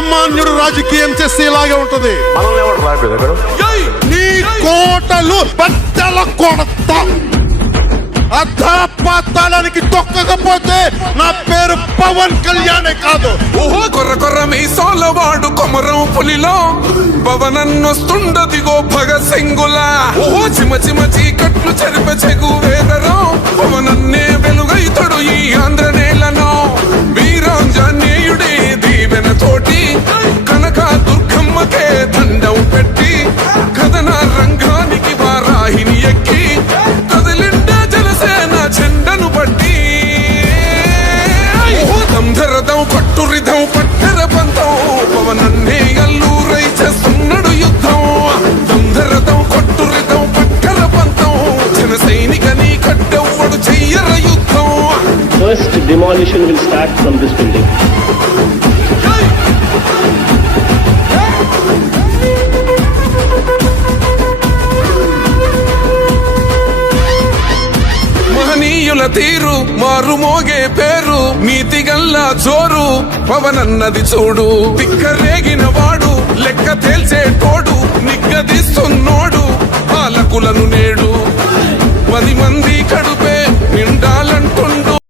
సామాన్యుడు రాజకీయం చేస్తే ఇలాగే ఉంటది. నీ కోటలు బట్టల కొడతా, అధాపాతాళానికి తొక్కకపోతే నా పేరు పవన్ కళ్యాణే కాదు. ఓహో కొర్ర కొర్ర మీ సోలవాడు కొమరం పులిలో పవనన్నొస్తుండదిగో భగత్ సింగులా. ఓహో చిమ చిమ చీకట్లు చెరిప చెగు వేదరో పవనన్నే వెలుగైతడు ఈ ఆంధ్ర నేలను. వీరాంజనేయుడే దీవెన తోటి కనక దుర్గమ్మకే దండం పెట్టి కథన రంగానికి వారాహిని ఎక్కి కదిలిండ జనసేన చెండను పట్టి దంధరదం కట్టురిదం పట్టర పంతం పవనన్నే అల్లూరై చేస్తున్నాడు యుద్ధం. దంధరదం కట్టురిదం పట్టర పంతం జన సైనికని కట్టెవ్వడు చెయ్యర యుద్ధం. First demolition will start from this building. మహనీయుల తీరు మారు మోగే పేరు నీతిగల్లా జోరు పవనన్నది చూడు. తిక్కరేగిన వాడు లెక్క తేల్చే తోడు నిగ్గదీస్తున్నోడు పాలకులను నేడు.